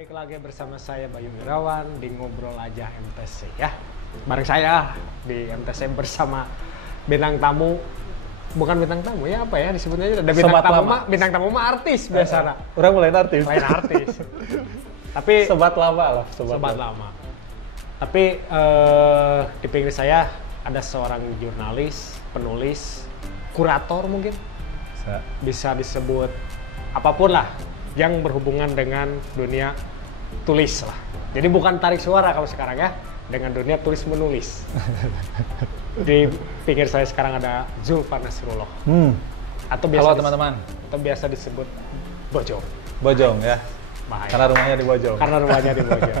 Balik lagi bersama saya Bayu Wirawan di Ngobrol Aja MTC ya. Bareng saya di MTC bersama bintang tamu, bukan bintang tamu ya, apa ya disebutnya, ada bintang Sobat tamu lama. mah, bintang tamu mah artis biasanya. Orang mulai artis. Lain artis. Tapi Sobat lama lah, sobat lama. Tapi di pinggir saya ada seorang jurnalis, penulis, kurator mungkin. Bisa disebut apapun lah yang berhubungan dengan dunia tulis lah. Jadi bukan tarik suara kalau sekarang ya, dengan dunia tulis menulis. Di pinggir saya sekarang ada Zulfa Nasrullah. Atau biasa Halo teman-teman. Atau biasa disebut Bojong. Bojong ya. Bahaya. Karena rumahnya di Bojong. Karena rumahnya di Bojong.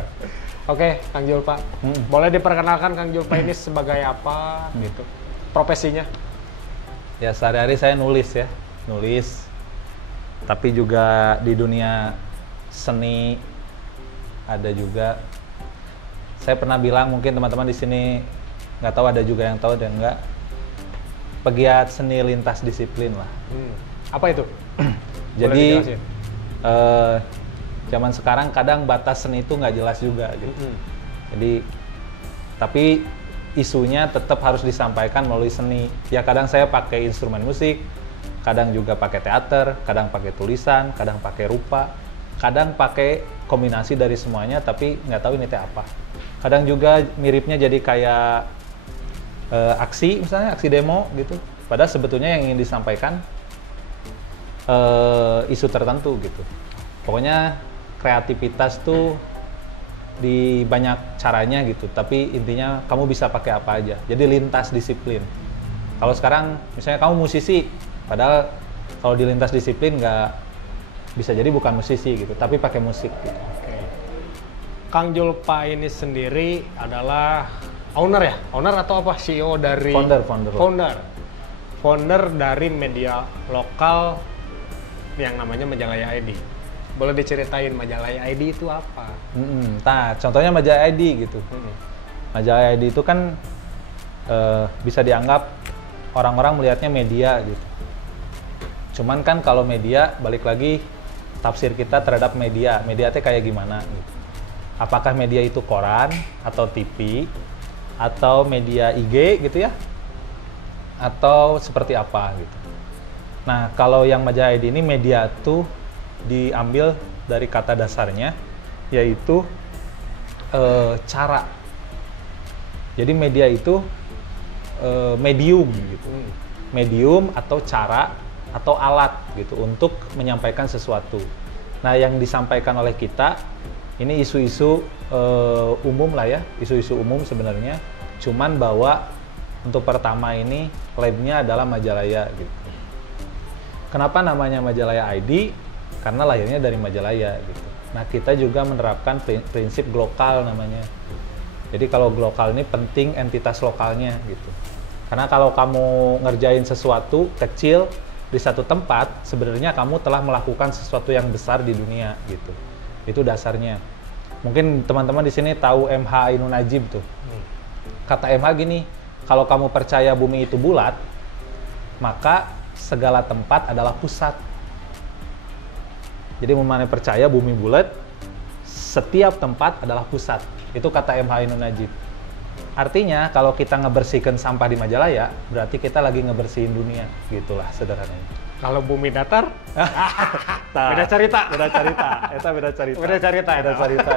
Oke, Kang Zulfa. Boleh diperkenalkan Kang Zulfa ini sebagai apa gitu? Profesinya? Ya sehari-hari saya nulis ya. Nulis. Tapi juga di dunia seni ada juga. Saya pernah bilang, mungkin teman-teman di sini nggak tahu, ada juga yang tahu dan enggak. Pegiat seni lintas disiplin lah. Apa itu? Jadi dijelasin? zaman sekarang kadang batas seni itu nggak jelas juga gitu. Jadi tapi isunya tetap harus disampaikan melalui seni. Ya kadang saya pakai instrumen musik, kadang juga pakai teater, kadang pakai tulisan, kadang pakai rupa, kadang pakai kombinasi dari semuanya, tapi nggak tahu ini teh apa. Kadang juga miripnya jadi kayak aksi, misalnya aksi demo gitu. Padahal sebetulnya yang ingin disampaikan isu tertentu gitu. Pokoknya kreativitas tuh di banyak caranya gitu, tapi intinya kamu bisa pakai apa aja. Jadi lintas disiplin. Kalau sekarang misalnya kamu musisi, padahal kalau di lintas disiplin nggak bisa jadi bukan musisi gitu, tapi pakai musik gitu. Oke. Kang Zulfa ini sendiri adalah owner ya? Owner atau apa? CEO dari? Founder dari media lokal yang namanya Majalaya ID. Boleh diceritain Majalaya ID itu apa? Nah, contohnya Majalaya ID gitu. Majalaya ID itu kan bisa dianggap orang-orang melihatnya media gitu. Cuman kan kalau media, balik lagi tafsir kita terhadap media. Media itu kayak gimana gitu. Apakah media itu koran atau TV atau media IG gitu ya? Atau seperti apa gitu. Nah, kalau yang Majalaya ID ini media tuh diambil dari kata dasarnya yaitu cara. Jadi media itu medium gitu. Medium atau cara atau alat gitu untuk menyampaikan sesuatu. Nah, yang disampaikan oleh kita ini isu-isu umum lah ya, isu-isu umum sebenarnya. Cuman bahwa untuk pertama ini labnya adalah Majalaya gitu. Kenapa namanya Majalaya ID? Karena lahirnya dari Majalaya gitu. Nah, kita juga menerapkan prinsip global namanya. Jadi kalau global ini penting entitas lokalnya gitu. Karena kalau kamu ngerjain sesuatu kecil di satu tempat, sebenarnya kamu telah melakukan sesuatu yang besar di dunia gitu. Itu dasarnya. Mungkin teman-teman di sini tahu MH Ainun Najib tuh. Kata MH gini, kalau kamu percaya bumi itu bulat, maka segala tempat adalah pusat. Jadi mana percaya bumi bulat, setiap tempat adalah pusat. Itu kata MH Ainun Najib. Artinya kalau kita ngebersihkan sampah di Majalaya, berarti kita lagi ngebersihin dunia, gitulah sederhananya. Kalau bumi datar, beda cerita. Beda cerita. Eta beda cerita. Beda cerita. Beda cerita.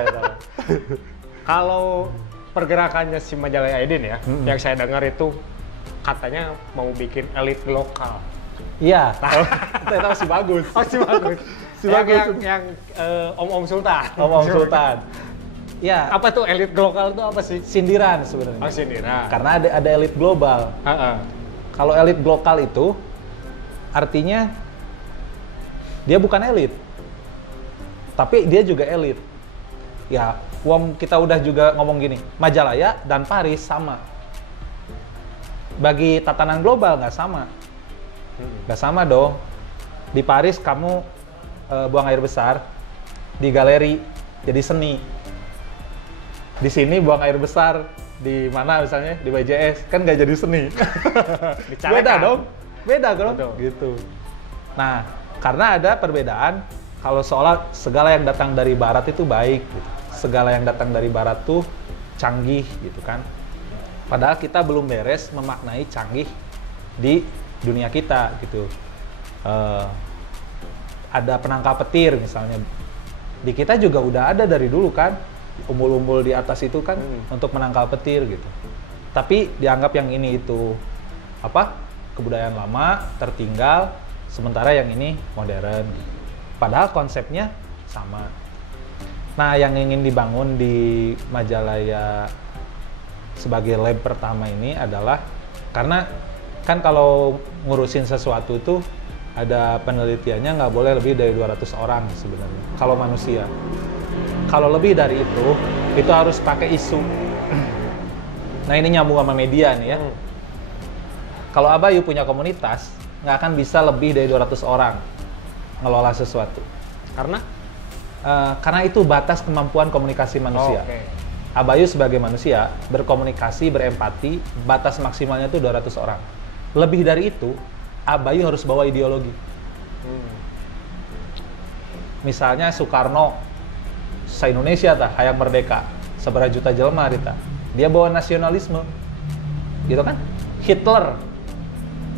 Kalau pergerakannya si Majalaya ID nih ya, yang saya dengar itu katanya mau bikin elit lokal. Iya, itu masih bagus. Masih bagus. Yang Om Sultan. Om Sultan. Ya, apa tuh elit lokal itu apa sih? sindiran sebenarnya. Oh, sindiran. Karena ada elit global. Kalau elit lokal itu artinya dia bukan elit, tapi dia juga elit. Ya, kita udah juga ngomong gini, Majalaya dan Paris sama. Bagi tatanan global nggak sama. Nggak sama dong. Di Paris kamu buang air besar, di galeri jadi seni. Di sini buang air besar, di mana misalnya di BJS kan nggak jadi seni. Beda dong, beda dong. Gitu. Nah, karena ada perbedaan kalau seolah segala yang datang dari barat itu baik gitu. Segala yang datang dari barat tuh canggih gitu kan. Padahal kita belum beres memaknai canggih di dunia kita gitu. Ada penangkap petir misalnya. Di kita juga udah ada dari dulu kan. Umbul-umbul di atas itu kan untuk menangkal petir gitu. Tapi dianggap yang ini itu apa? Kebudayaan lama, tertinggal, sementara yang ini modern. Padahal konsepnya sama. Nah, yang ingin dibangun di Majalaya sebagai lab pertama ini adalah karena kan kalau ngurusin sesuatu itu ada penelitiannya nggak boleh lebih dari 200 orang sebenarnya kalau manusia. Kalau lebih dari itu harus pakai isu. Nah, ini nyambung sama media nih ya. Kalau Abayu punya komunitas, nggak akan bisa lebih dari 200 orang ngelola sesuatu. Karena? Karena itu batas kemampuan komunikasi manusia. Abayu sebagai manusia, berkomunikasi, berempati, batas maksimalnya itu 200 orang. Lebih dari itu, Abayu harus bawa ideologi. Misalnya Soekarno, se-Indonesia tah, hayang merdeka, seberapa juta jelema Rita. Dia bawa nasionalisme, gitu kan? Hitler,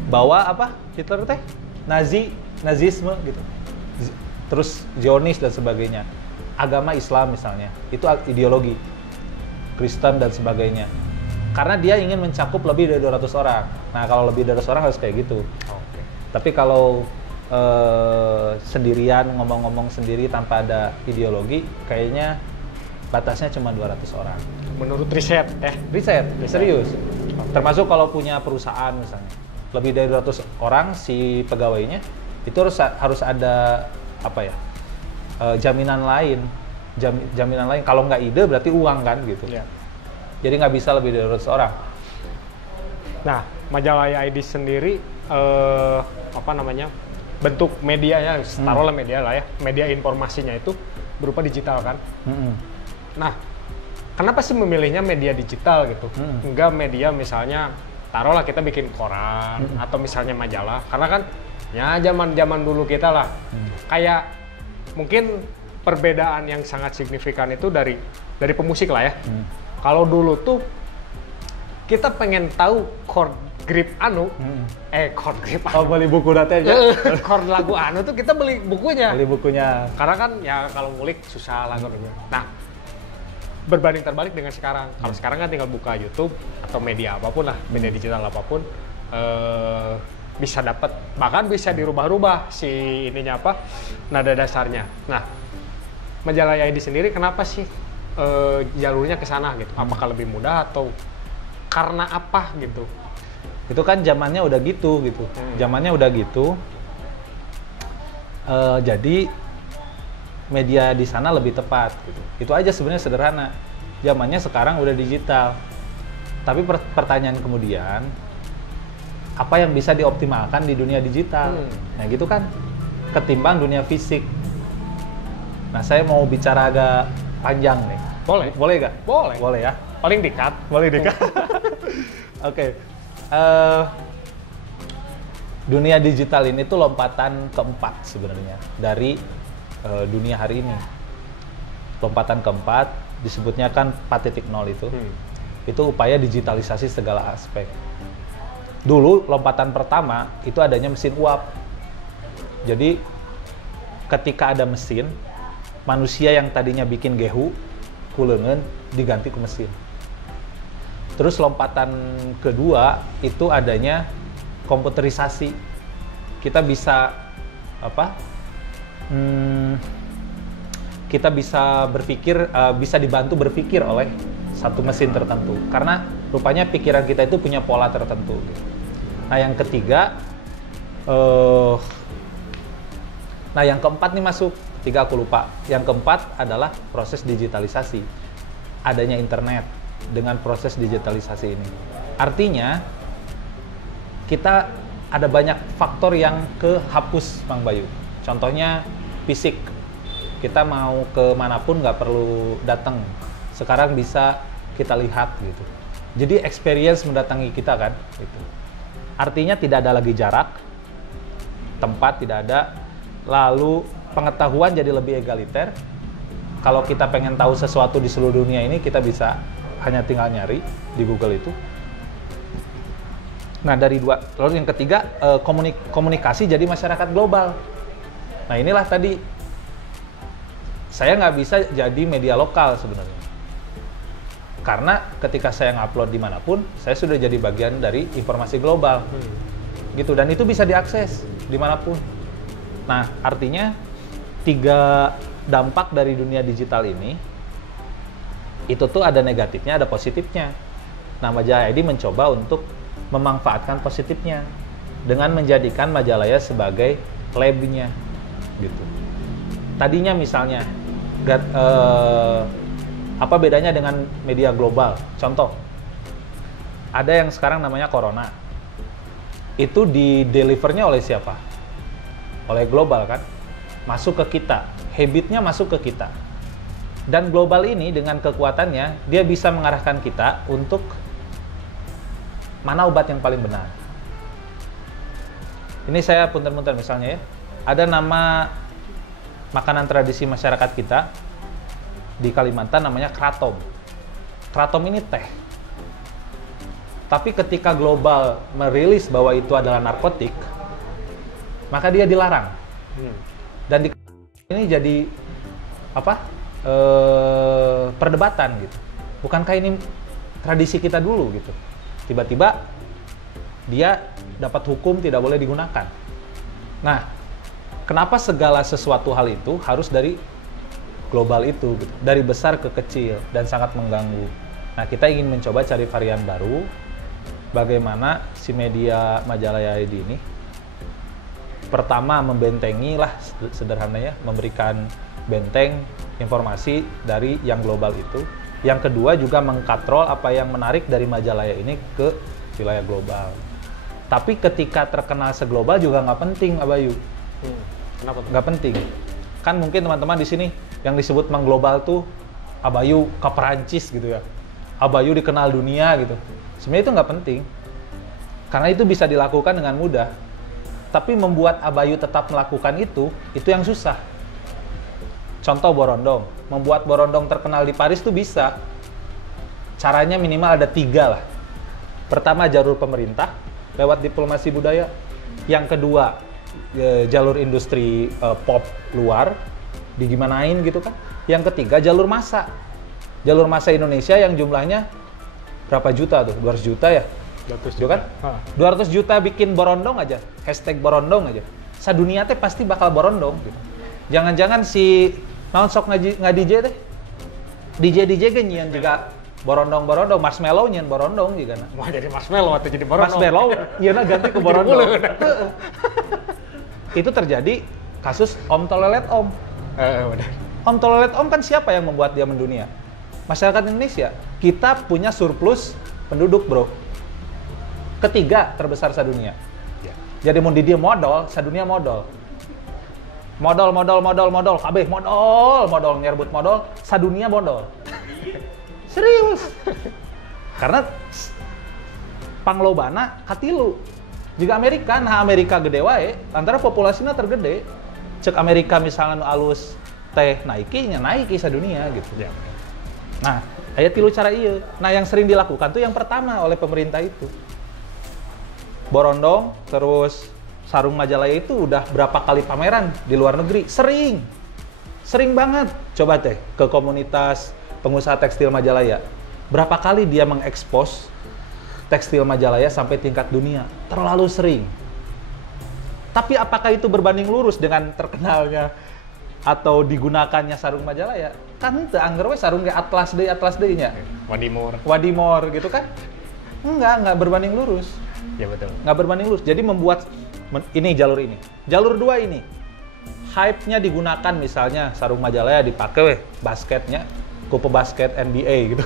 bawa apa? Hitler teh? Nazisme gitu. Terus Zionis dan sebagainya. Agama Islam misalnya, itu ideologi. Kristen dan sebagainya. Karena dia ingin mencakup lebih dari 200 orang. Nah, kalau lebih dari 200 orang harus kayak gitu. Tapi kalau sendirian, ngomong-ngomong sendiri tanpa ada ideologi, kayaknya batasnya cuma 200 orang. Menurut riset, Riset, serius. Termasuk kalau punya perusahaan misalnya. Lebih dari 200 orang si pegawainya, itu harus ada apa ya? Jaminan lain. Jaminan lain. Kalau nggak ide berarti uang kan gitu. Ya. Jadi nggak bisa lebih dari 200 orang. Nah, Majalaya ID sendiri apa namanya? Bentuk medianya, taruhlah media lah ya. Media informasinya itu berupa digital kan. Nah, kenapa sih memilihnya media digital gitu? Enggak media misalnya taruhlah kita bikin koran atau misalnya majalah. Karena kan ya zaman dulu kita lah. Kayak mungkin perbedaan yang sangat signifikan itu dari pemusik lah ya. Kalau dulu tuh kita pengen tahu chord grip anu, chord grip anu. Oh, beli buku data aja. Chord lagu anu tuh kita beli bukunya. Beli bukunya. Karena kan ya kalau ngulik susah lah gitu. Nah, berbanding terbalik dengan sekarang. Kalau sekarang kan tinggal buka YouTube atau media apapun lah, media digital apapun, bisa dapat, bahkan bisa dirubah-rubah si ininya apa, nada dasarnya. Nah, Majalaya ID sendiri kenapa sih jalurnya ke sana gitu? Apakah lebih mudah atau karena apa gitu? Itu kan zamannya udah gitu. Zamannya udah gitu. Jadi media di sana lebih tepat gitu. Itu aja sebenarnya sederhana. Zamannya sekarang udah digital. Tapi pertanyaan kemudian, apa yang bisa dioptimalkan di dunia digital? Nah gitu kan, ketimbang dunia fisik. Nah, saya mau bicara agak panjang nih. Boleh gak? Boleh. Boleh ya? Paling dekat. Boleh dekat. Oke. Dunia digital ini tuh lompatan keempat sebenarnya dari dunia hari ini. Lompatan keempat disebutnya kan 4.0 itu. Itu upaya digitalisasi segala aspek. Dulu lompatan pertama itu adanya mesin uap. Jadi ketika ada mesin, manusia yang tadinya bikin gehu, kulengen, diganti ke mesin. Terus lompatan kedua itu adanya komputerisasi. Kita bisa apa? Kita bisa berpikir, bisa dibantu berpikir oleh satu mesin tertentu. Karena rupanya pikiran kita itu punya pola tertentu. Nah, yang ketiga, nah yang keempat nih masuk. Tiga aku lupa. Yang keempat adalah proses digitalisasi. Adanya internet dengan proses digitalisasi ini. Artinya, kita ada banyak faktor yang kehapus, Bang Bayu. Contohnya fisik. Kita mau ke manapun nggak perlu datang. Sekarang bisa kita lihat gitu. Jadi experience mendatangi kita kan. Gitu. Artinya tidak ada lagi jarak, tempat tidak ada. Lalu pengetahuan jadi lebih egaliter. Kalau kita pengen tahu sesuatu di seluruh dunia ini, kita bisa hanya tinggal nyari di Google itu. Nah, dari dua. Lalu yang ketiga, komunikasi jadi masyarakat global. Nah, inilah tadi, saya nggak bisa jadi media lokal sebenarnya. Karena ketika saya ngupload dimanapun, saya sudah jadi bagian dari informasi global. Gitu, dan itu bisa diakses dimanapun. Nah, artinya 3 dampak dari dunia digital ini, itu tuh ada negatifnya, ada positifnya. Nah, Majalah ID mencoba untuk memanfaatkan positifnya dengan menjadikan Majalaya sebagai lab-nya, gitu. Tadinya misalnya, apa bedanya dengan media global? Contoh, ada yang sekarang namanya Corona. Itu di-delivernya oleh siapa? Oleh global kan? Masuk ke kita, habitnya masuk ke kita. Dan global ini dengan kekuatannya, dia bisa mengarahkan kita untuk mana obat yang paling benar. Ini saya punten-punten misalnya ya, ada nama makanan tradisi masyarakat kita di Kalimantan namanya kratom. Kratom ini teh. Tapi ketika global merilis bahwa itu adalah narkotik, maka dia dilarang. Dan ini jadi apa? Perdebatan gitu. Bukankah ini tradisi kita dulu gitu? Tiba-tiba dia dapat hukum tidak boleh digunakan. Nah, kenapa segala sesuatu hal itu harus dari global itu gitu? Dari besar ke kecil dan sangat mengganggu. Nah, kita ingin mencoba cari varian baru bagaimana si media Majalaya ID ini pertama membentengi lah sederhananya, memberikan benteng informasi dari yang global itu. Yang kedua juga mengkatrol apa yang menarik dari Majalaya ini ke wilayah global. Tapi ketika terkenal seglobal juga nggak penting, Abayu. Kenapa? Nggak penting. Kan mungkin teman-teman di sini yang disebut mengglobal tuh Abayu ke Perancis gitu ya. Abayu dikenal dunia gitu. Sebenarnya itu nggak penting. Karena itu bisa dilakukan dengan mudah. Tapi membuat Abayu tetap melakukan itu yang susah. Contoh Borondong. Membuat Borondong terkenal di Paris tuh bisa. Caranya minimal ada 3 lah. Pertama, jalur pemerintah lewat diplomasi budaya. Yang kedua, jalur industri pop luar digimanain gitu kan. Yang ketiga, jalur massa. Jalur massa Indonesia yang jumlahnya berapa juta tuh? 200 juta ya? 200 juta kan? 200 juta bikin Borondong aja. Hashtag Borondong aja. Sadunia teh pasti bakal Borondong gitu. Jangan-jangan si naon sok nggak DJ teh. DJ ge nyian juga Borondong Marshmello nyian Borondong juga na. Wah, jadi Marshmello atau jadi Borondong. Marshmello ieuna ganti ke Borondong. Itu terjadi kasus Om Tolelet Om. Benar. Om Tolelet Om kan siapa yang membuat dia mendunia? Masyarakat Indonesia. Kita punya surplus penduduk, bro. Ketiga terbesar sadunia. Ya. Jadi mau di dia modal, sadunia modal. Modal, kabeh modal, nyerbut modal, sadunia modal. Serius. Karena panglobana katilu. Jika Amerika, nah Amerika gede wae, antara populasinya tergede. Cek Amerika misalnya alus teh naiki sadunia gitu. Ya. Nah, aya tilu cara ieu. Nah, yang sering dilakukan tuh yang pertama oleh pemerintah itu. Borondong, terus Sarung Majalaya itu udah berapa kali pameran di luar negeri? Sering banget. Coba teh ke komunitas pengusaha tekstil Majalaya. Berapa kali dia mengekspos tekstil Majalaya sampai tingkat dunia? Terlalu sering. Tapi apakah itu berbanding lurus dengan terkenalnya atau digunakannya Sarung Majalaya? Kan teu angger we sarung ge Atlas deui nya. Wadimor gitu kan? Enggak berbanding lurus. Ya betul. Nggak berbanding lurus. Jadi membuat ini jalur ini. Jalur 2 ini. Hype-nya digunakan misalnya Sarung Majalaya dipakai weh basketnya, kupu basket NBA gitu.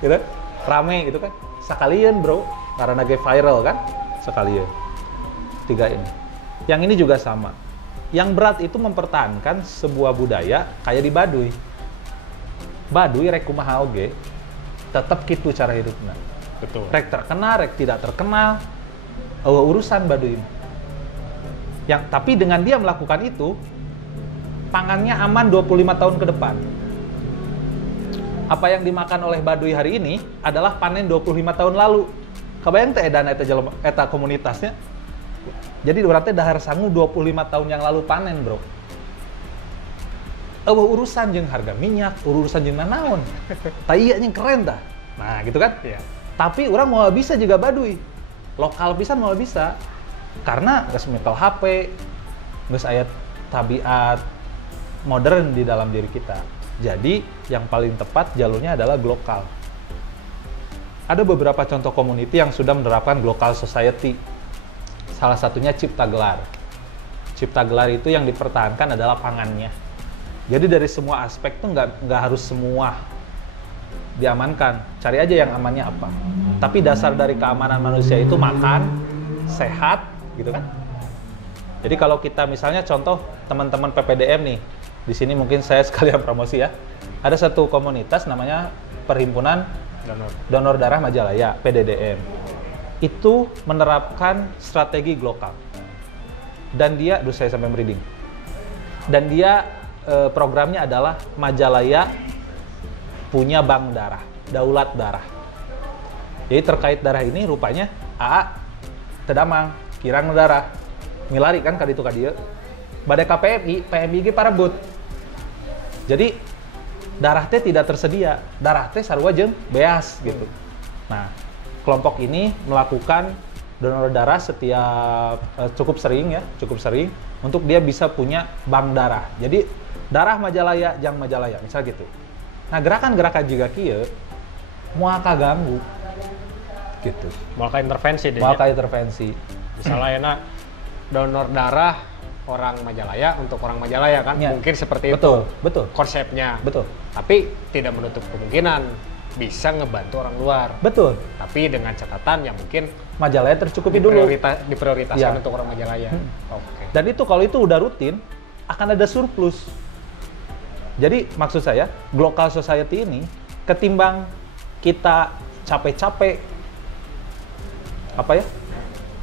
Gitu. Rame gitu kan. Sekalian, bro. Karena ge viral kan? Sekalian. 3 ini. Yang ini juga sama. Yang berat itu mempertahankan sebuah budaya kayak di Baduy. Baduy rek kumaha oge tetap kitu cara hidupna. Betul. Rek terkenal, rek tidak terkenal, urusan Baduy. Tapi dengan dia melakukan itu, pangannya aman 25 tahun ke depan. Apa yang dimakan oleh Baduy hari ini adalah panen 25 tahun lalu. Kebayang teh edan eta komunitasnya. Jadi berarti dahar sangu 25 tahun yang lalu panen, bro. Urusan jeung harga minyak, urusan jeung nanaon. Tah iya yang keren dah. Nah, gitu kan? Iya. Tapi orang mau bisa juga Baduy. Lokal pisan mau bisa. Karena geus metal HP, geus aya tabiat modern di dalam diri kita. Jadi, yang paling tepat jalurnya adalah global. Ada beberapa contoh community yang sudah menerapkan global society. Salah satunya Cipta Gelar. Cipta Gelar itu yang dipertahankan adalah pangannya. Jadi dari semua aspek tuh nggak harus semua diamankan. Cari aja yang amannya apa. Tapi dasar dari keamanan manusia itu makan, sehat, gitu kan? Jadi kalau kita misalnya contoh teman-teman PPDM nih, di sini mungkin saya sekalian promosi ya. Ada satu komunitas namanya Perhimpunan Donor Darah Majalaya, PDDM. Itu menerapkan strategi global. Dan dia, saya sampai merinding. Dan dia programnya adalah Majalaya punya bank darah, daulat darah. Jadi terkait darah ini rupanya AA tedamang, kirang darah. Milari kan kaditu kadieu. Bade ka PMI ge parebut. Jadi darah teh tidak tersedia, darah teh sarua jeung beas gitu. Nah, kelompok ini melakukan donor darah setiap cukup sering untuk dia bisa punya bank darah. Jadi darah Majalaya jang Majalaya misal gitu. Nah, gerakan-gerakan juga kieu moal kaganggu gitu. Moal ka intervensi deh. Moal ka intervensi. Misalnya enak donor darah orang Majalaya untuk orang Majalaya kan, Ya. mungkin seperti Betul, itu betul. konsepnya. Betul. Tapi tidak menutup kemungkinan bisa ngebantu orang luar. Betul. Tapi dengan catatan yang mungkin Majalaya tercukupi dulu. diprioritaskan Ya. untuk orang Majalaya. Oke. Dan itu kalau itu udah rutin, akan ada surplus. Jadi maksud saya, global society ini ketimbang kita capek-capek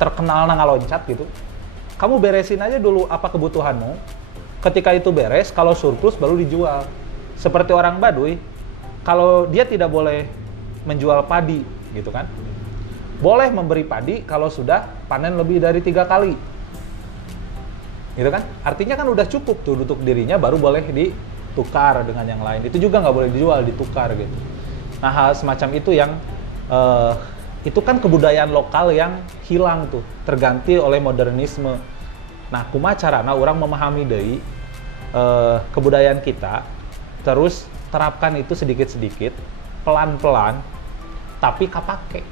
terkenal ngaloncat gitu, kamu beresin aja dulu apa kebutuhanmu. Ketika itu beres, kalau surplus baru dijual. Seperti orang Baduy, kalau dia tidak boleh menjual padi gitu kan, boleh memberi padi kalau sudah panen lebih dari 3 kali gitu kan, artinya kan udah cukup tuh untuk dirinya, baru boleh ditukar dengan yang lain. Itu juga nggak boleh dijual, ditukar gitu. Nah, hal semacam itu yang itu kan kebudayaan lokal yang hilang tuh, terganti oleh modernisme. Nah, kumaha carana orang memahami deui kebudayaan kita, terus terapkan itu sedikit-sedikit, pelan-pelan, tapi kapake.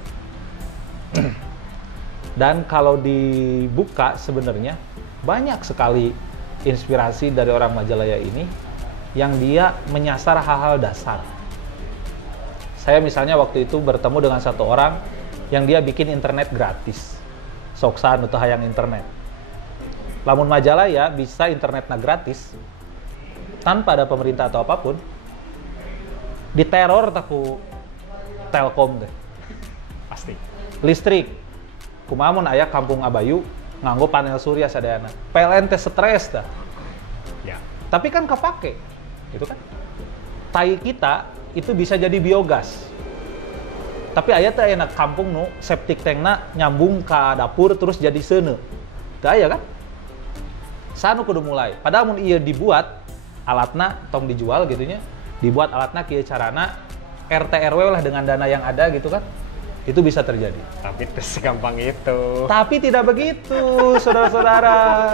Dan kalau dibuka sebenarnya banyak sekali inspirasi dari orang Majalaya ini yang dia menyasar hal-hal dasar. Saya misalnya waktu itu bertemu dengan satu orang yang dia bikin internet gratis. Soksan atau hayang internet. Lamun Majalaya bisa internetnya gratis tanpa ada pemerintah atau apapun, diteror taku Telkom deh. Pasti. Listrik. Kumaha mun aya kampung Abayu nganggo panel surya sadayana. PLN teh stres dah. Ya. Tapi kan kepake. Gitu kan? Tai kita itu bisa jadi biogas. Tapi aya teh aya kampung nu septic tankna nyambung ka dapur terus jadi seuneu. Teu aya kan? Sanu kudu mulai. Padahal mun ieu dibuat alatna tong dijual gitunya. Dibuat alatna kieu carana RT RW lah dengan dana yang ada gitu kan. Itu bisa terjadi. Tapi itu segampang itu. Tapi tidak begitu, saudara-saudara.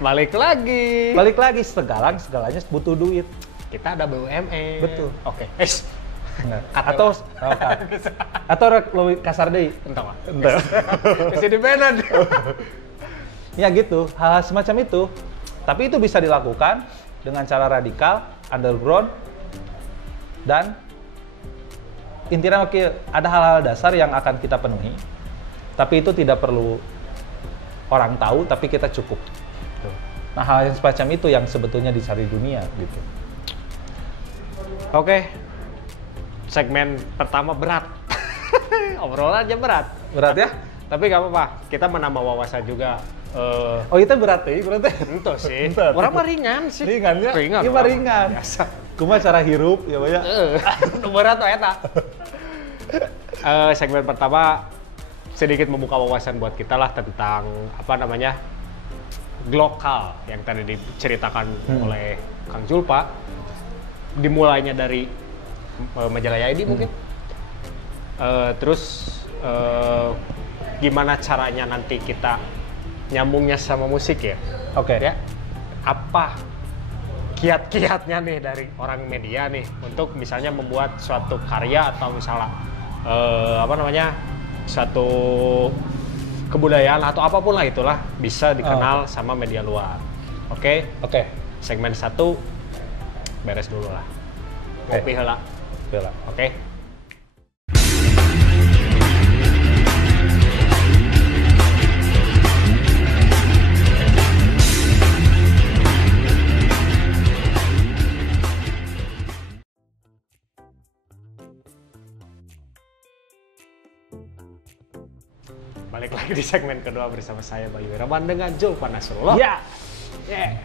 Balik lagi. Segalanya butuh duit. Kita ada BUMN. Betul. Oke. Atau lebih kasar deui. Entah mah. Mesti dibenan. Ya gitu, hal semacam itu. Tapi itu bisa dilakukan dengan cara radikal, underground, dan intinya ada hal-hal dasar yang akan kita penuhi. Tapi itu tidak perlu orang tahu, tapi kita cukup. Nah, hal yang semacam itu yang sebetulnya dicari dunia gitu. Oke. Segmen pertama berat. Obrolannya berat. Berat ya? Tapi nggak apa-apa, kita menambah wawasan juga Oh itu berarti Itu sih. Bentar. Orang mah ringan sih. ringan ya? Ringan. Iya mah ringan. Biasa. Cuma cara hirup ya Pak ya. Nu berat tuh eta. Segmen pertama sedikit membuka wawasan buat kita lah tentang apa namanya glokal yang tadi diceritakan oleh Kang Julpa. Dimulainya dari majalah ID mungkin. Terus gimana caranya nanti kita nyambungnya sama musik ya? Oke. Ya. Apa kiat-kiatnya nih dari orang media nih untuk misalnya membuat suatu karya atau misalnya apa namanya suatu kebudayaan atau apapun lah itulah bisa dikenal sama media luar. Oke? Oke. Segmen 1 beres dulu lah. Kopi heula. Bela. Oke? Balik lagi di segmen kedua bersama saya Bayu Irawan dengan Julpa Nasrullah. Ya. Yeah.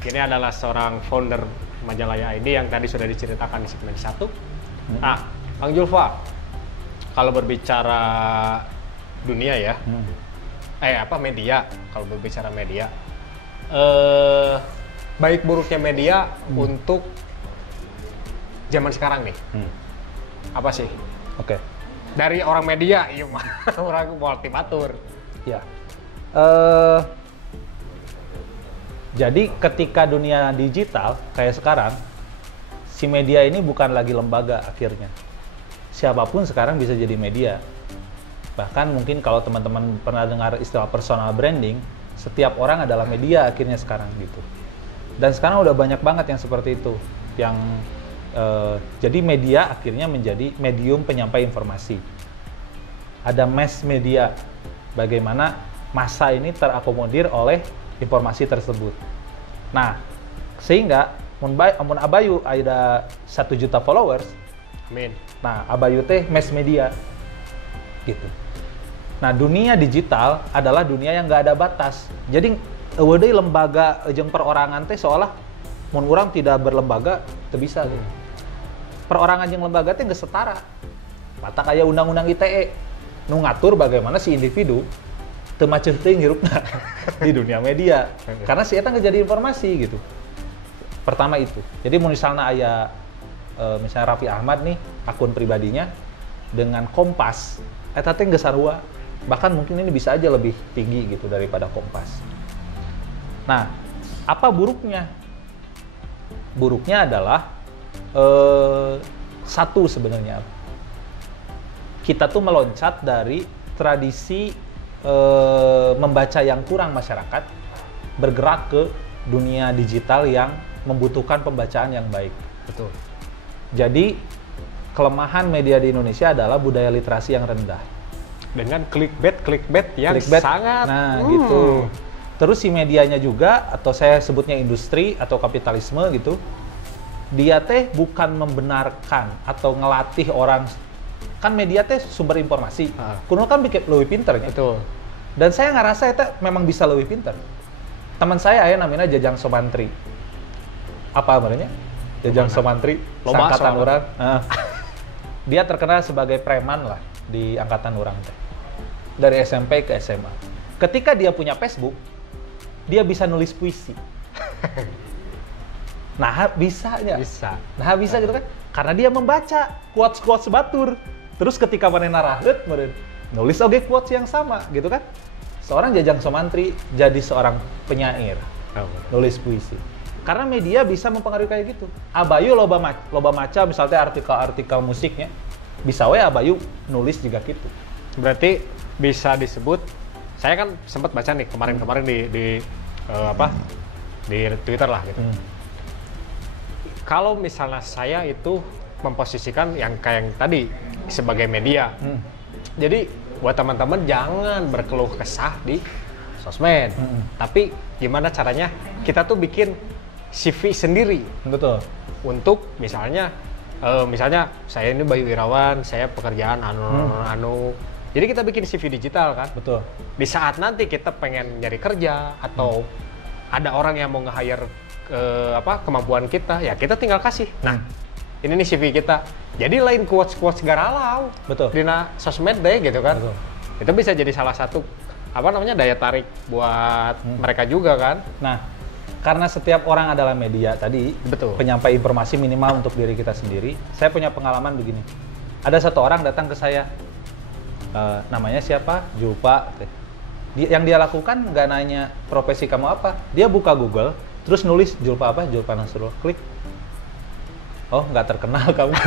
Ini adalah seorang founder majalah ID yang tadi sudah diceritakan di segmen 1. Nah, Kang Julpa, kalau berbicara dunia ya, media, kalau berbicara media, baik buruknya media untuk zaman sekarang nih, apa sih? Oke. Dari orang media, iya mah orang multimatur. Ya. Jadi ketika dunia digital kayak sekarang, si media ini bukan lagi lembaga akhirnya. Siapapun sekarang bisa jadi media. Bahkan mungkin kalau teman-teman pernah dengar istilah personal branding, setiap orang adalah media akhirnya sekarang gitu. Dan sekarang udah banyak banget yang seperti itu, yang jadi media akhirnya menjadi medium penyampai informasi. Ada mass media, bagaimana massa ini terakomodir oleh informasi tersebut. Nah, sehingga mun Abayu ada 1 juta followers, Amin. nah Abayu teh mass media, gitu. Nah, dunia digital adalah dunia yang nggak ada batas. Jadi, eueuh lembaga jeung perorangan teh seolah mun urang tidak berlembaga teu bisa gitu. Perorangan jeung lembaga teh geus setara. Mata kayak undang-undang ITE nu ngatur bagaimana si individu teu macet teuing hirupna di dunia media. Karena si eta ngejadi informasi gitu. Pertama itu. Jadi mun misalnya aya misalnya Raffi Ahmad nih akun pribadinya dengan Kompas, eta teh geus sarua. Bahkan mungkin ini bisa aja lebih tinggi gitu daripada Kompas. Nah, apa buruknya? Buruknya adalah satu sebenarnya, kita tuh meloncat dari tradisi membaca yang kurang masyarakat, bergerak ke dunia digital yang membutuhkan pembacaan yang baik. Betul. Jadi kelemahan media di Indonesia adalah budaya literasi yang rendah. Dengan clickbait yang sangat gitu. Terus si medianya juga, atau saya sebutnya industri atau kapitalisme gitu, dia teh bukan membenarkan atau ngelatih orang. Kan media teh sumber informasi. Kuno kan bikin lebih pinter ya. Betul. Dan saya ngerasa itu memang bisa lebih pinter. Teman saya namanya Jajang Somantri. Apa namanya? Jajang Somantri, angkatan orang. Dia terkenal sebagai preman lah di angkatan orang teh. Dari SMP ke SMA. Ketika dia punya Facebook, dia bisa nulis puisi. Nah, bisanya. Bisa. Nah, bisa gitu kan? Karena dia membaca quotes-quotes batur. Terus ketika manehna raheut meureun, nulis oge quotes yang sama, gitu kan? Seorang Jajang Somantri jadi seorang penyair, nulis puisi. Karena media bisa mempengaruhi kayak gitu. Abayu loba maca misalnya artikel-artikel musiknya, bisa we Abayu nulis juga gitu. Berarti bisa disebut, saya kan sempat baca nih kemarin-kemarin di Twitter lah gitu. Kalau misalnya saya itu memposisikan yang kayak yang tadi sebagai media, jadi buat teman-teman jangan berkeluh kesah di sosmed, tapi gimana caranya kita tuh bikin CV sendiri. Betul. Untuk misalnya saya ini Bayu Irawan, saya pekerjaan Jadi kita bikin CV digital kan. Betul. Di saat nanti kita pengen nyari kerja atau ada orang yang mau nge-hire kemampuan kita, ya kita tinggal kasih. Nah, ini nih CV kita. Jadi lain quotes-quotes garalau. Betul. Di sosmed deh gitu kan. Betul. Itu bisa jadi salah satu daya tarik buat mereka juga kan. Nah, karena setiap orang adalah media tadi, Betul. penyampai informasi minimal untuk diri kita sendiri. Saya punya pengalaman begini. Ada satu orang datang ke saya, namanya siapa? Julpa. Yang dia lakukan nggak nanya profesi kamu apa. Dia buka Google, terus nulis Julpa apa? Julpa Nasrullah. Klik. Oh, nggak terkenal kamu.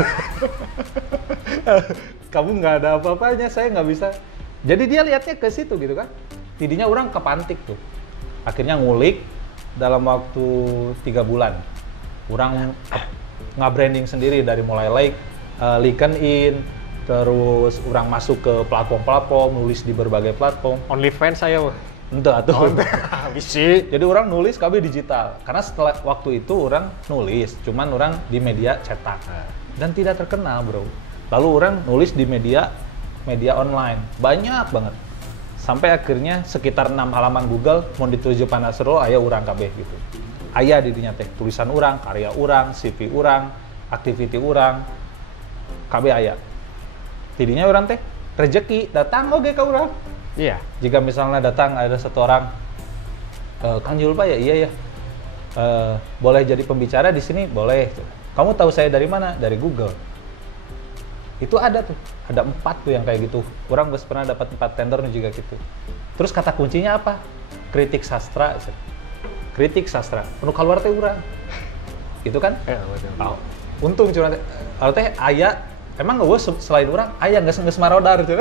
Kamu nggak ada apa-apanya, saya nggak bisa. Jadi dia lihatnya ke situ gitu kan. Tidinya orang kepantik tuh. Akhirnya ngulik dalam waktu 3 bulan. Orang nge-branding sendiri dari mulai LinkedIn, terus orang masuk ke platform-platform, nulis di berbagai platform. OnlyFans saya wah. Entah tuh. Bisa. Jadi orang nulis KB digital. Karena setelah waktu itu orang nulis, cuman orang di media cetak. Dan tidak terkenal, bro. Lalu orang nulis di media online. Banyak banget. Sampai akhirnya sekitar 6 halaman Google mau dituju Panasro, aya urang kabeh gitu. Aya di dinya teh tulisan urang, karya urang, CV urang, activity urang, kabeh aya. Tidinya urang teh rezeki datang oge ka urang. Iya. Jika misalnya datang ada satu orang, Kang Julpa ya, iya ya, boleh jadi pembicara di sini, boleh. Kamu tahu saya dari mana? Dari Google. Itu ada tuh, ada 4 tuh yang kayak gitu. Orang pernah dapat 4 tender juga gitu. Terus kata kuncinya apa? Kritik sastra. Kritik sastra. Penuh keluar teh urang. Gitu kan? Tahu. Untung cuma kalau teh aya emang nggak selain orang aya nggak semarodar tuh.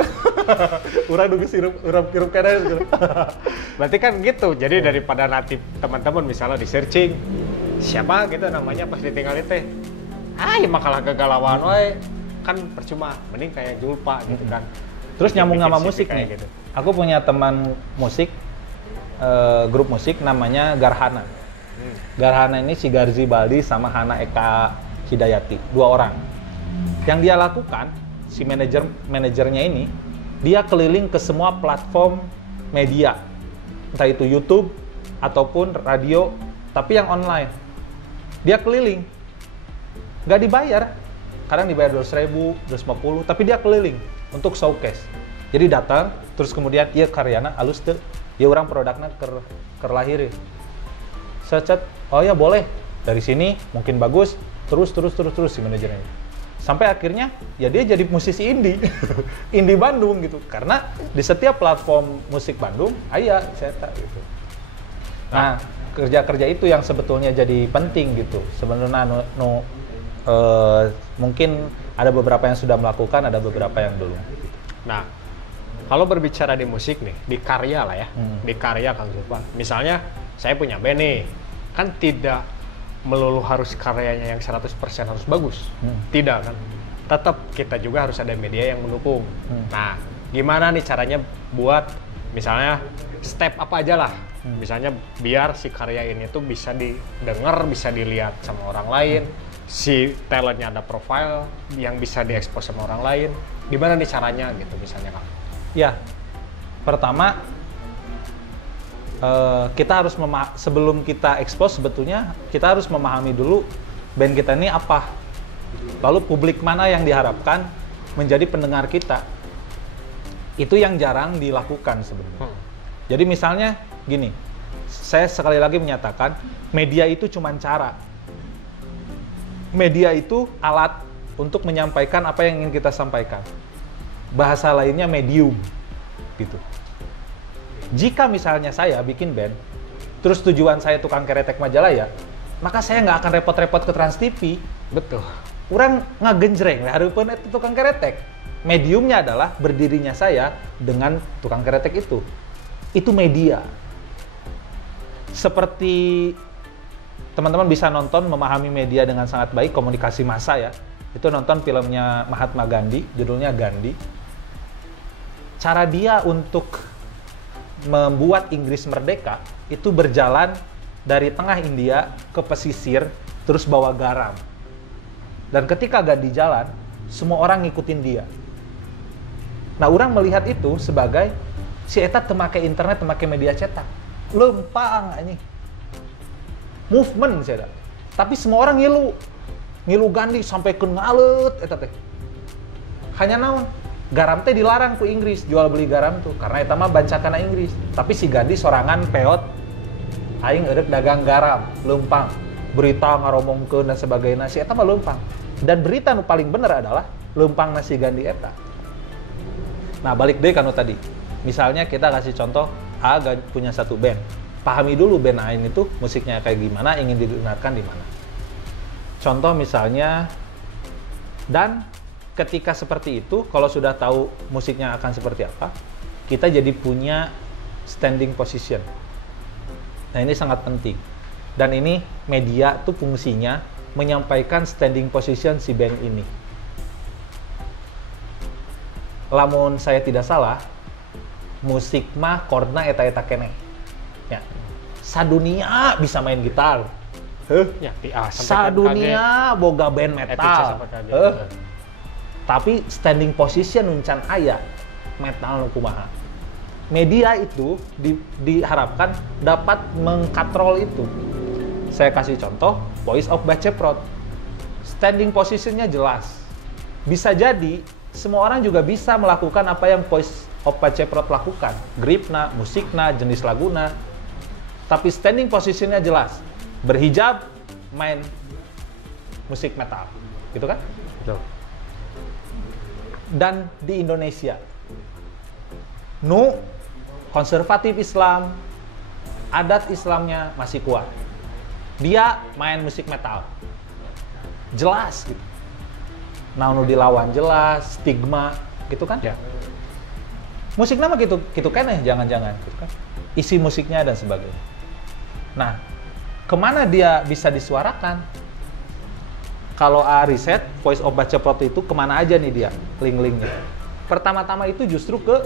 Urang nunggu sirup kene gitu. Berarti kan gitu. Jadi daripada nanti teman-teman misalnya di searching siapa gitu namanya pas ditinggalin teh. Ya makalah kegalauan wae. Kan percuma, mending kayak Julpa gitu kan. Terus nyambung sama musik nih. gitu. Aku punya teman musik, grup musik namanya Garhana. Garhana ini si Garzi Baldi sama Hana Eka Hidayati, 2 orang. Yang dia lakukan, si manajernya ini, dia keliling ke semua platform media. Entah itu YouTube, ataupun radio, tapi yang online. Dia keliling, nggak dibayar. Kadang dibayar 200.000, 250, tapi dia keliling untuk showcase. Jadi datang, terus kemudian iya karyana halus tuh, ya orang produknya kerlahir. Secet, oh ya boleh, dari sini mungkin bagus, terus si manajernya. Sampai akhirnya ya dia jadi musisi indie, indie Bandung gitu. Karena di setiap platform musik Bandung, aya cetak gitu. Nah, kerja-kerja itu yang sebetulnya jadi penting gitu. Sebenarnya mungkin ada beberapa yang sudah melakukan, ada beberapa yang belum. Nah, kalau berbicara di musik nih, di karya lah ya, di karya Kang Julpa. Misalnya, saya punya band nih, kan tidak melulu harus karyanya yang 100% harus bagus. Tidak kan? Tetap kita juga harus ada media yang mendukung. Nah, gimana nih caranya buat, misalnya, step apa aja lah. Misalnya, biar si karya ini tuh bisa didengar, bisa dilihat sama orang lain, si talentnya ada profile yang bisa diekspos sama orang lain. Gimana nih caranya gitu misalnya Kang? Ya, pertama kita harus sebelum kita ekspos sebetulnya kita harus memahami dulu band kita ini apa. Lalu publik mana yang diharapkan menjadi pendengar kita. Itu yang jarang dilakukan sebenarnya. Jadi misalnya gini, saya sekali lagi menyatakan media itu cuma cara. Media itu alat untuk menyampaikan apa yang ingin kita sampaikan. Bahasa lainnya medium, gitu. Jika misalnya saya bikin band, terus tujuan saya tukang keretek Majalaya, maka saya nggak akan repot-repot ke Trans TV. Betul. Orang ngagenjreng, hareupeun itu tukang keretek. Mediumnya adalah berdirinya saya dengan tukang keretek itu. Itu media. Seperti teman-teman bisa nonton, memahami media dengan sangat baik, komunikasi massa ya. Itu nonton filmnya Mahatma Gandhi, judulnya Gandhi. Cara dia untuk membuat Inggris merdeka, itu berjalan dari tengah India ke pesisir, terus bawa garam. Dan ketika Gandhi jalan, semua orang ngikutin dia. Nah, orang melihat itu sebagai si eta teu make internet, teu make media cetak. Lempang anjing. Movement saya. Tapi semua orang ngilu Gandhi sampai ke ngalet eta teh. Hanya naon? Garam teh dilarang ku Inggris jual beli garam tuh karena eta mah bancakana Inggris. Tapi si Gandhi sorangan peot aing eureup dagang garam, lempang. Berita ngaromongkeun dan sebagainya si eta mah lempang. Dan berita nu paling bener adalah lempang nasi Gandhi eta. Nah, balik deh kanu tadi. Misalnya kita kasih contoh A punya satu band. Pahami dulu band Aing itu musiknya kayak gimana, ingin didengarkan di mana. Contoh misalnya, dan ketika seperti itu, kalau sudah tahu musiknya akan seperti apa, kita jadi punya standing position. Nah, ini sangat penting. Dan ini media tuh fungsinya menyampaikan standing position si band ini. Lamun saya tidak salah, musik mah chordna eta-eta keneh. Ya. Sadunia bisa main gitar. Ya, Sadunia boga band metal. Tapi standing position nuncan aya metal nu kumaha. Media itu diharapkan dapat mengkatrol itu. Saya kasih contoh, Voice of Baceprot. Standing positionnya jelas. Bisa jadi semua orang juga bisa melakukan apa yang Voice of Baceprot lakukan. Gripna, musikna, jenis laguna. Tapi standing positionnya jelas. Berhijab, main musik metal. Gitu kan? Betul. Dan di Indonesia, konservatif Islam, adat Islamnya masih kuat. Dia main musik metal. Jelas gitu. Nah, dilawan jelas, stigma, gitu kan? Ya. Musik nama gitu keneh, jangan-jangan, gitu kan? Isi musiknya dan sebagainya. Nah, kemana dia bisa disuarakan? Kalau riset, Voice of Baceprot itu kemana aja nih dia, link-linknya? Pertama-tama itu justru ke,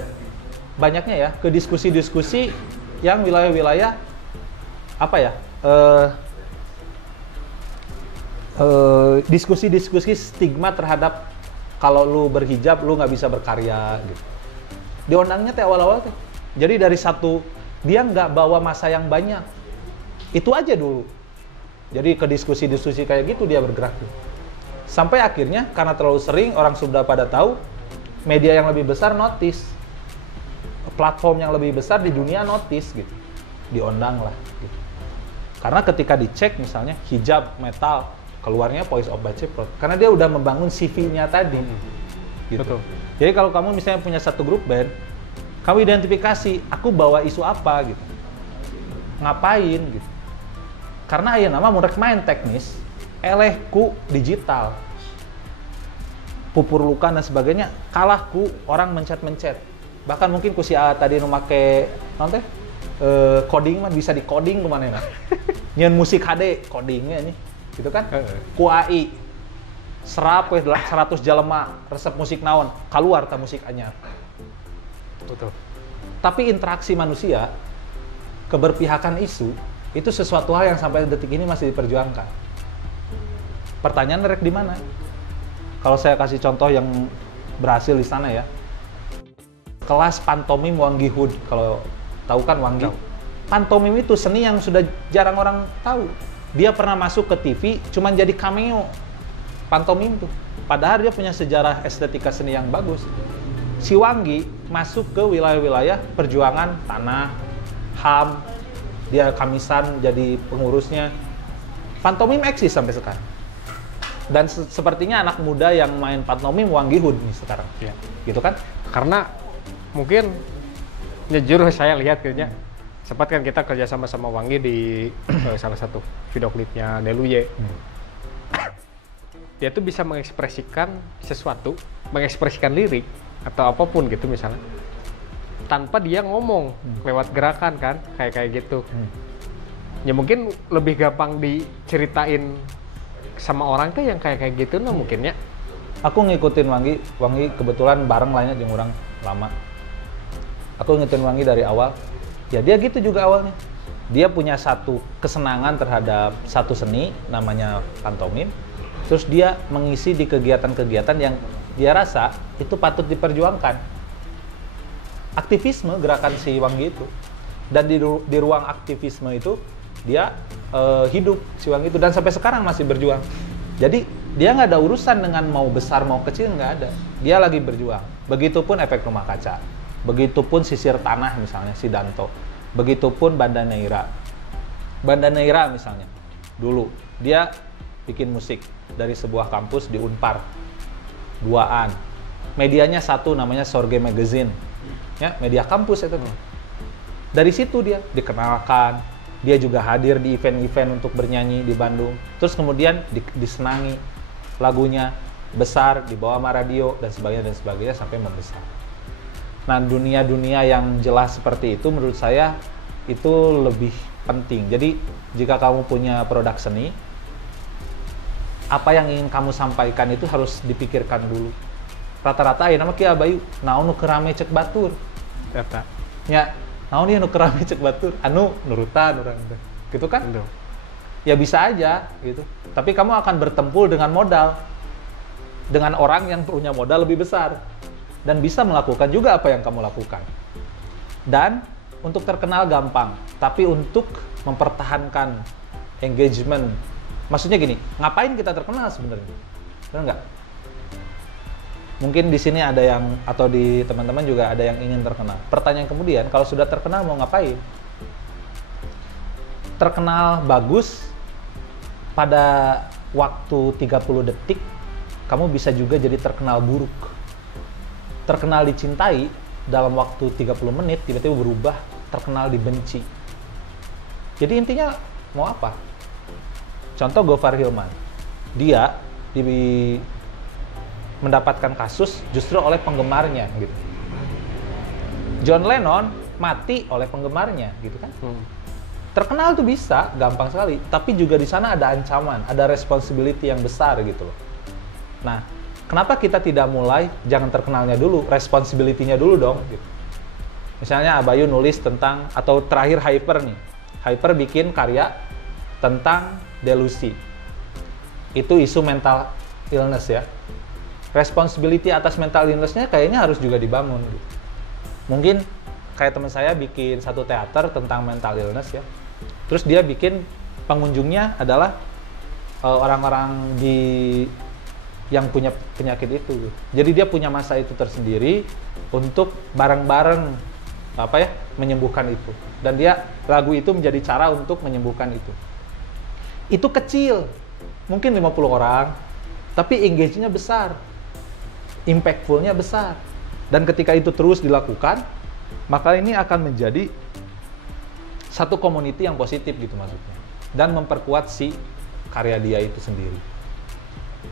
banyaknya ya, ke diskusi-diskusi yang wilayah-wilayah, apa ya, diskusi-diskusi stigma terhadap kalau lu berhijab, lu nggak bisa berkarya, gitu. Diundangnya teh awal-awal teh. Jadi dari satu, dia nggak bawa masa yang banyak. Itu aja dulu. Jadi ke diskusi-diskusi kayak gitu dia bergerak. Sampai akhirnya karena terlalu sering orang sudah pada tahu, media yang lebih besar notice. Platform yang lebih besar di dunia notice gitu. Diundang lah gitu. Karena ketika dicek misalnya hijab metal, keluarnya Voice of Baceprot. Karena dia udah membangun CV-nya tadi. Gitu. Betul. Jadi kalau kamu misalnya punya satu grup band, kamu identifikasi, aku bawa isu apa gitu. Ngapain gitu. Karena aya nama mun rek main teknis, eleh ku digital. Pupur luka dan sebagainya kalah ku orang mencet-mencet. Bahkan mungkin ku si A tadi nu make naon teh? Coding mah bisa di-coding ku manehna. Nyeun musik HD codingnya nih. Gitu kan? Ku AI serap we 100 jelema resep musik naon, keluar ta musik anyar. Betul. Tapi interaksi manusia, keberpihakan isu, itu sesuatu hal yang sampai detik ini masih diperjuangkan. Pertanyaan rek di mana? Kalau saya kasih contoh yang berhasil di sana ya. Kelas pantomim Wanggi Hood, kalau tahu kan Wanggi? Pantomim itu seni yang sudah jarang orang tahu. Dia pernah masuk ke TV, cuman jadi cameo. Pantomim tuh. Padahal dia punya sejarah estetika seni yang bagus. Si Wanggi masuk ke wilayah-wilayah perjuangan tanah, HAM, dia kamisan jadi pengurusnya. Pantomim eksis sampai sekarang. Dan sepertinya anak muda yang main pantomim Wanggi Hood nih sekarang. Ya. Gitu kan? Karena mungkin jujur saya lihat kayaknya sempat kan kita kerja sama Wanggi di salah satu video klipnya Neluye. Dia tuh bisa mengekspresikan sesuatu, mengekspresikan lirik atau apapun gitu misalnya tanpa dia ngomong lewat gerakan kan kayak gitu. Ya mungkin lebih gampang diceritain sama orang tuh yang kayak gitu nah mungkinnya. Aku ngikutin Wanggi kebetulan bareng lainnya jeung orang lama. Aku ngikutin Wanggi dari awal. Ya dia gitu juga awalnya. Dia punya satu kesenangan terhadap satu seni namanya pantomim. Terus dia mengisi di kegiatan-kegiatan yang dia rasa itu patut diperjuangkan. aktivisme gerakan si Wanggi itu. Dan di ruang aktivisme itu dia hidup si Wanggi itu, dan sampai sekarang masih berjuang. Jadi dia nggak ada urusan dengan mau besar mau kecil, nggak ada. Dia lagi berjuang. Begitupun efek rumah kaca. Begitupun sisir tanah misalnya si Danto. Begitupun Banda Neira. Banda Neira misalnya. Dulu dia bikin musik dari sebuah kampus di Unpar. Duaan. Medianya satu, namanya Sorge Magazine. Ya, media kampus itu. Dari situ dia dikenalkan. Dia juga hadir di event-event untuk bernyanyi di Bandung. Terus kemudian disenangi lagunya, besar, dibawa sama radio dan sebagainya sampai membesar. Nah, dunia-dunia yang jelas seperti itu menurut saya itu lebih penting. Jadi jika kamu punya produk seni, apa yang ingin kamu sampaikan itu harus dipikirkan dulu. Rata-rata ya nama Ki Abayu, naon nu kerame cek batur. Eta. Ya, naon ieu nu kerame cek batur? Anu nurutan urang teh. Gitu kan? Aduh. Ya bisa aja gitu. Tapi kamu akan bertempur dengan modal. Dengan orang yang punya modal lebih besar dan bisa melakukan juga apa yang kamu lakukan. Dan untuk terkenal gampang, tapi untuk mempertahankan engagement, maksudnya gini, ngapain kita terkenal sebenarnya? Benar nggak? Mungkin di sini ada yang, atau di teman-teman juga ada yang ingin terkenal. Pertanyaan kemudian, kalau sudah terkenal mau ngapain? Terkenal bagus pada waktu 30 detik, kamu bisa juga jadi terkenal buruk. Terkenal dicintai dalam waktu 30 menit, tiba-tiba berubah, terkenal dibenci. Jadi intinya mau apa? Contoh Gofar Hilman. Dia mendapatkan kasus justru oleh penggemarnya gitu. John Lennon mati oleh penggemarnya gitu kan. Terkenal tuh bisa, gampang sekali, tapi juga di sana ada ancaman, ada responsibility yang besar gitu loh. Nah, kenapa kita tidak mulai, jangan terkenalnya dulu, responsibility-nya dulu dong gitu. Misalnya Abayu nulis tentang, atau terakhir Hyper nih, Hyper bikin karya tentang delusi. Itu isu mental illness ya. Responsibility atas mental illness-nya kayaknya harus juga dibangun gitu. Mungkin kayak teman saya bikin satu teater tentang mental illness ya. Terus dia bikin pengunjungnya adalah orang-orang yang punya penyakit itu. Gitu. Jadi dia punya masa itu tersendiri untuk bareng-bareng menyembuhkan itu. Dan dia lagu itu menjadi cara untuk menyembuhkan itu. Itu kecil, mungkin 50 orang, tapi engage-nya besar, impactful-nya besar. Dan ketika itu terus dilakukan, maka ini akan menjadi satu community yang positif gitu maksudnya. Dan memperkuat si karya dia itu sendiri.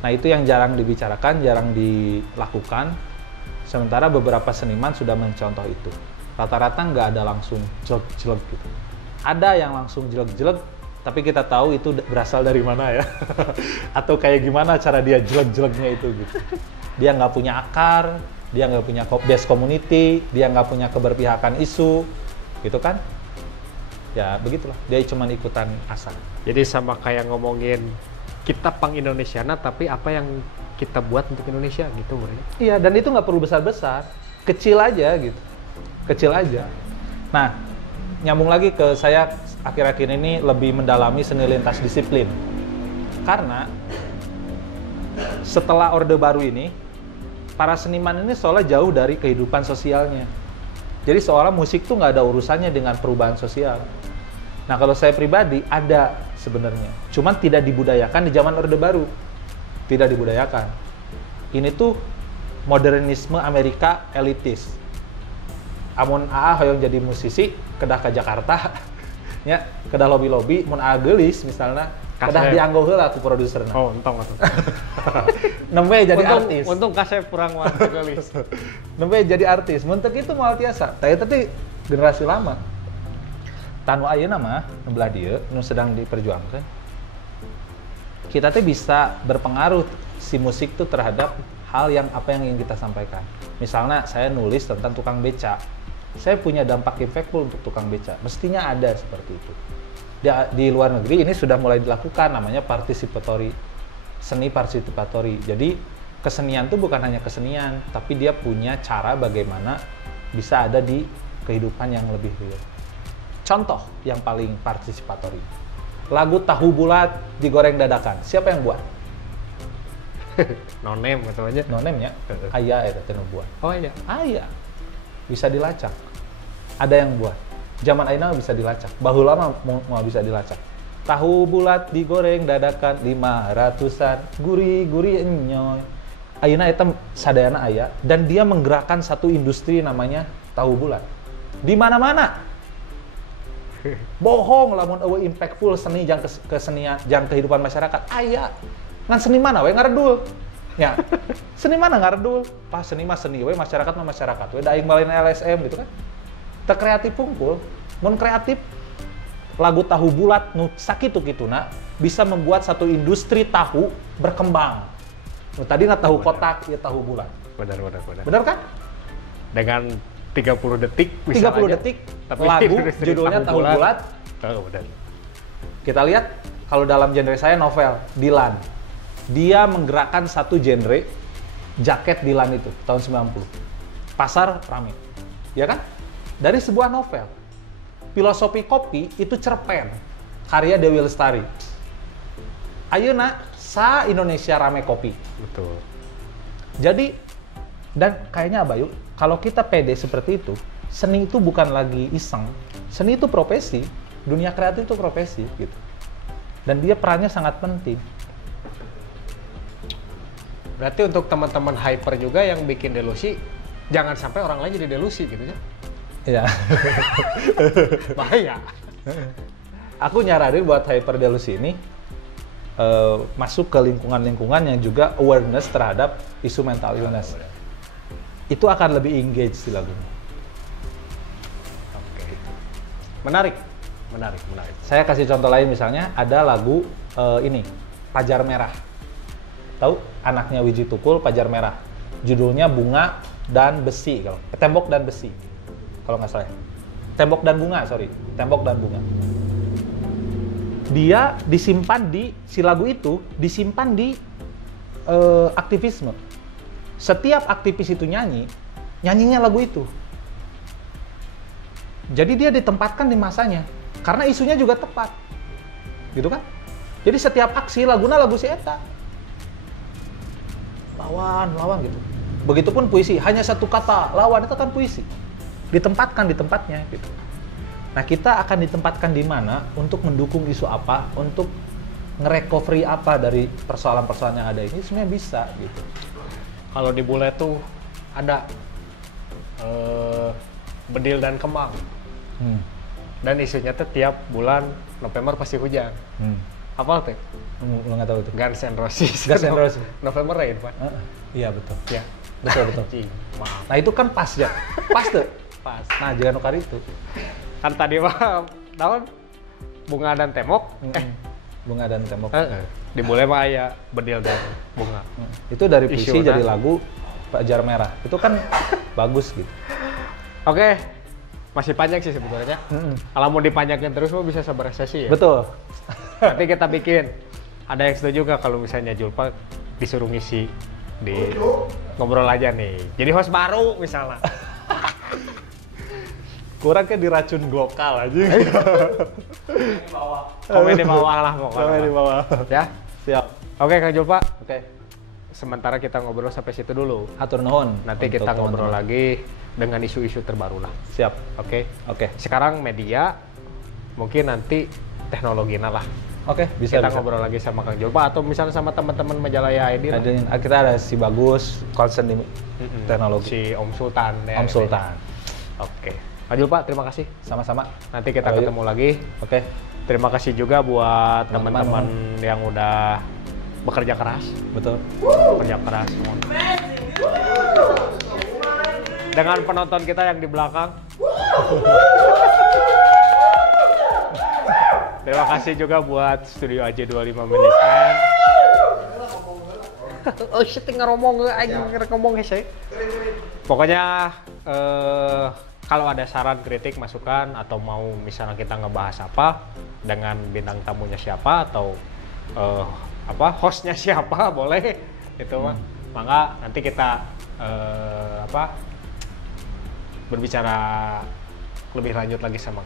Nah itu yang jarang dibicarakan, jarang dilakukan. Sementara beberapa seniman sudah mencontoh itu. Rata-rata nggak ada langsung jelek-jelek gitu. Ada yang langsung jelek-jelek, tapi kita tahu itu berasal dari mana ya. Atau kayak gimana cara dia jelek-jeleknya itu gitu. Dia nggak punya akar, dia nggak punya base community, dia nggak punya keberpihakan isu, gitu kan? Ya begitulah, dia cuma ikutan asal. Jadi sama kayak ngomongin kita pang-Indonesiana, tapi apa yang kita buat untuk Indonesia gitu, Bro. Iya, dan itu nggak perlu besar-besar, kecil aja gitu, kecil aja. Nah, nyambung lagi ke saya akhir-akhir ini lebih mendalami seni lintas disiplin. Karena setelah Orde Baru ini, para seniman ini seolah jauh dari kehidupan sosialnya. Jadi seolah musik tuh nggak ada urusannya dengan perubahan sosial. Nah kalau saya pribadi ada sebenarnya, cuman tidak dibudayakan di zaman Orde Baru, tidak dibudayakan. Ini tuh modernisme Amerika elitis. Amun AA hoyong jadi musisi, kedah ke Jakarta, ya kedah lobi-lobi, mun AA geulis misalnya, kedah dianggo heula ku produserna. Oh, entong atuh. Nembe jadi artis. Untung kasep kurang warna geulis. Nembe jadi artis. Mun teu kitu moal tiasa. Tah eta teh generasi lama. Tanu ayeuna mah nu belah dieu nu sedang diperjuangkan. Kita teh bisa berpengaruh si musik tuh terhadap hal yang apa yang ingin kita sampaikan. Misalnya saya nulis tentang tukang beca. Saya punya dampak impactful untuk tukang beca. Mestinya ada seperti itu. Di luar negeri ini sudah mulai dilakukan, namanya participatory, seni participatory. Jadi kesenian itu bukan hanya kesenian, tapi dia punya cara bagaimana bisa ada di kehidupan yang lebih real. Contoh yang paling partisipatori. Lagu Tahu Bulat digoreng dadakan. Siapa yang buat? No name atau aja. No name-nya. Aya eta teh nu buat. Oh iya. Aya. Bisa dilacak. Ada yang buat. Zaman ayeuna bisa dilacak. Baheula mah mau bisa dilacak. Tahu bulat digoreng dadakan 500-an. Gurih-gurih enyoy. Ayeuna eta sadayana aya dan dia menggerakkan satu industri namanya tahu bulat. Di mana-mana. Bohong lamun eueuh impactful seni jang kesenian jang kehidupan masyarakat aya. Ngan seniman we ngaredul. Ya. Seniman ngaredul. Pas seni mah seni we, masyarakat mah masyarakat we. Da aing balain LSM gitu kan. Teu kreatif pungkul. Mun kreatif lagu Tahu Bulat nu sakitu-kituna bisa membuat satu industri tahu berkembang. Nu tadi tahu kotak, ya tahu bulat. Benar. Benar kan? Dengan 30 detik 30 detik tapi lagu judulnya Tahu Bulat. Oh, benar. Kita lihat kalau dalam genre saya novel Dilan. Dia menggerakkan satu genre jaket Dilan itu tahun 90. Pasar rame. Ya kan? Dari sebuah novel. Filosofi kopi itu cerpen karya Dewi Lestari. Ayeuna sa Indonesia rame kopi. Betul. Jadi dan kayaknya Abayu, kalau kita pede seperti itu, seni itu bukan lagi iseng. Seni itu profesi, dunia kreatif itu profesi gitu. Dan dia perannya sangat penting. Berarti untuk teman-teman hyper juga yang bikin delusi, jangan sampai orang lain jadi delusi gitu ya. Iya. Bahaya. Aku nyaranin buat hyper delusi ini masuk ke lingkungan-lingkungan yang juga awareness terhadap isu mental illness. Itu akan lebih engage di lagunya. Oke. Menarik. Saya kasih contoh lain misalnya ada lagu ini Pajar Merah. Tahu anaknya Wiji Tukul, Pajar Merah. Judulnya Bunga dan Besi kalau Tembok dan Besi kalau nggak salah. Tembok dan Bunga, sorry. Tembok dan Bunga. Dia disimpan di si lagu itu disimpan di aktivisme. Setiap aktivis itu nyanyinya lagu itu. Jadi dia ditempatkan di masanya karena isunya juga tepat. Gitu kan? Jadi setiap aksi laguna lagu si eta. Lawan gitu. Begitupun puisi, hanya satu kata, lawan itu kan puisi. Ditempatkan di tempatnya gitu. Nah, kita akan ditempatkan di mana untuk mendukung isu apa, untuk nge-recovery apa dari persoalan-persoalan yang ada ini sebenarnya bisa gitu. Kalau di bule tuh ada bedil dan kemang. Dan isunya tuh tiap bulan November pasti hujan. Apa tuh? Lu nggak tahu tuh. Guns N' Roses. November Rain, Pak. Iya betul. Ya. Betul. Maaf. Nah itu kan pas ya. Pas tuh. Pas. Nah jangan nukar itu. Kan tadi mah daun bunga dan temok. Bunga dan Tembok. Di bule mah ya bedil dan bunga. Itu dari puisi Isyuna. jadi lagu Pajar Merah. Itu kan bagus gitu. Oke. Masih panjang sih sebetulnya. Kalau mau dipanjangin terus mah bisa seberesesi ya. Betul. Nanti kita bikin. Ada yang setuju nggak kalau misalnya Julpa disuruh ngisi di ngobrol aja nih. Jadi host baru misalnya. Kurang kan diracun glokal aja. Komen di bawah lah pokoknya. Komen di bawah. Ya. Siap. Oke Kang Julpa. Oke. Sementara kita ngobrol sampai situ dulu. Atur nuhun. Nanti untuk kita ngobrol teman-teman. lagi dengan isu-isu terbaru lah. Siap. Oke. Oke. Sekarang media, mungkin nanti teknologinya lah. Oke, bisa. Kita ngobrol lagi sama Kang Julpa atau misalnya sama teman-teman Majalaya ID lah. Kita ada si Bagus, concern di teknologi. Si Om Sultan. ya. Om Sultan. Oke. Kang Julpa, terima kasih. Sama-sama. Nanti kita Ayo. ketemu lagi. Oke. Terima kasih juga buat Teman-teman. teman-teman yang udah bekerja keras. Betul. Bekerja keras. Dengan penonton kita yang di belakang. Terima kasih juga buat Studio AJ25 Management. Oh shit, ngomong sih. Pokoknya kalau ada saran, kritik, masukan atau mau misalnya kita ngebahas apa dengan bintang tamunya siapa atau hostnya siapa boleh itu mah. Maka nanti kita berbicara lebih lanjut lagi sama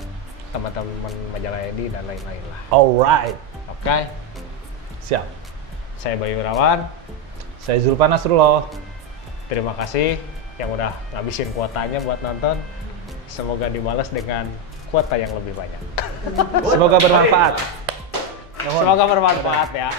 teman-teman majalah ID dan lain-lain lah. Alright. Oke, Siap. saya Bayu Irawan. Saya Zulfan Nasrullah. Terima kasih yang udah ngabisin kuotanya buat nonton. Semoga dibalas dengan kuota yang lebih banyak. Semoga bermanfaat. Semoga bermanfaat ya.